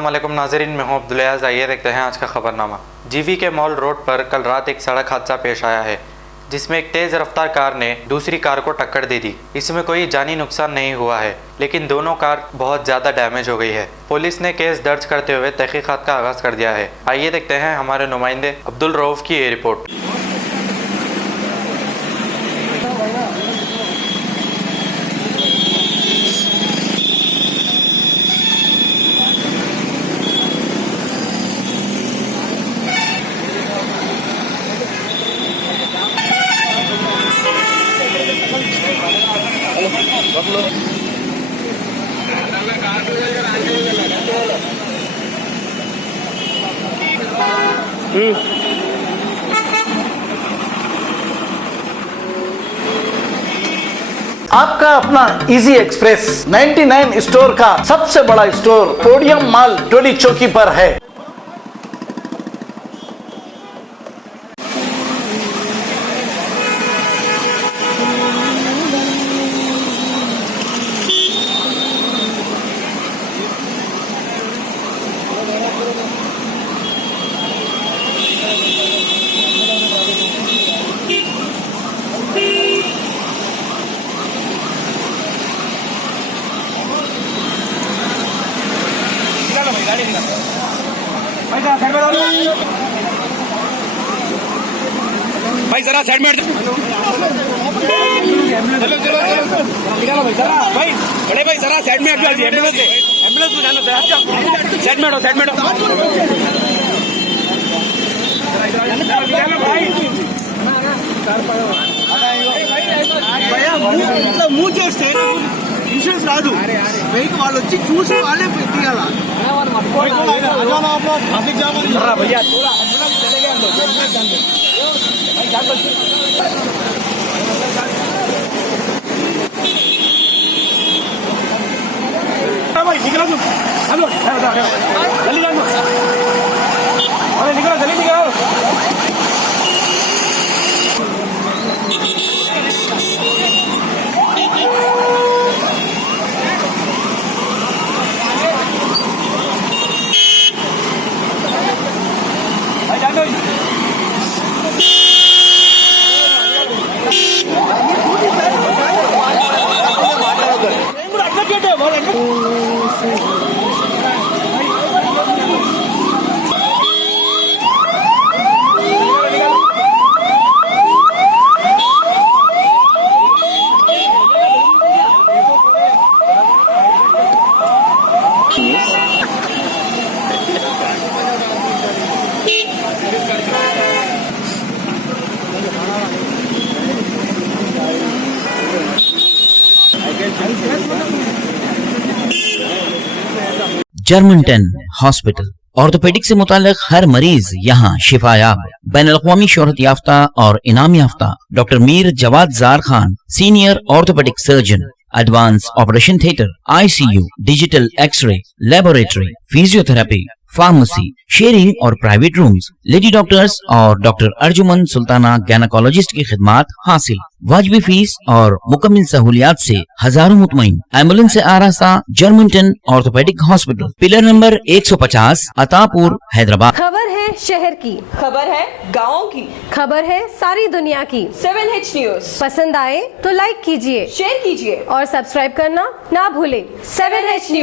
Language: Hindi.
अस्सलाम वालेकुम नाज़रीन, मैं हूं अब्दुल अयाज़। आइए देखते हैं आज का खबरनामा। जीवी के मॉल रोड पर कल रात एक सड़क हादसा पेश आया है, जिसमें एक तेज़ रफ्तार कार ने दूसरी कार को टक्कर दे दी। इसमें कोई जानी नुकसान नहीं हुआ है, लेकिन दोनों कार बहुत ज़्यादा डैमेज हो गई है। पुलिस ने केस दर्ज करते हुए तहकीकात का आगाज़ कर दिया है। आइए देखते हैं हमारे नुमाइंदे अब्दुल रऊफ़ की ये रिपोर्ट। आपका अपना इजी एक्सप्रेस 99 स्टोर का सबसे बड़ा स्टोर पोडियम मॉल टोली चौकी पर है। भाई जरा साइड में चलो भाई, बड़े भाई जरा साइड में हटो, एम्बुलेंस में जाना जरा साइड में हटो ఇట్లా మూవ్ చేస్తే ఇన్సూరెన్స్ రాదు. వెహికల్ వాళ్ళు వచ్చి చూసి వాళ్ళే తీయాలా. भैया निकलो जल्दी निकलो। जर्मनटन हॉस्पिटल ऑर्थोपेडिक से मुताल्लिक हर मरीज यहाँ शिफायाब। बैनुल-अक़वामी शोहरत याफ्ता और इनाम याफ्ता doctor Mir Jawad Zar Khan, senior orthopaedic surgeon, advance operation theatre, ICU, digital x ray, laboratory, physiotherapy, pharmacy, sharing और प्राइवेट रूम्स, लेडी डॉक्टर्स और डॉक्टर अर्जुमन सुल्ताना गायनेकोलॉजिस्ट की खिदमात हासिल। वाजिबी फीस और मुकम्मल सहूलियात से हजारों मुतमईन। एम्बुलेंस से आरास्ता Germanton orthopaedic hospital, pillar number 150, Attapur, Hyderabad. खबर है शहर की, खबर है गाँव की, खबर है सारी दुनिया की। 7H न्यूज पसंद आए तो लाइक कीजिए, शेयर कीजिए और सब्सक्राइब करना ना भूले। 7H news.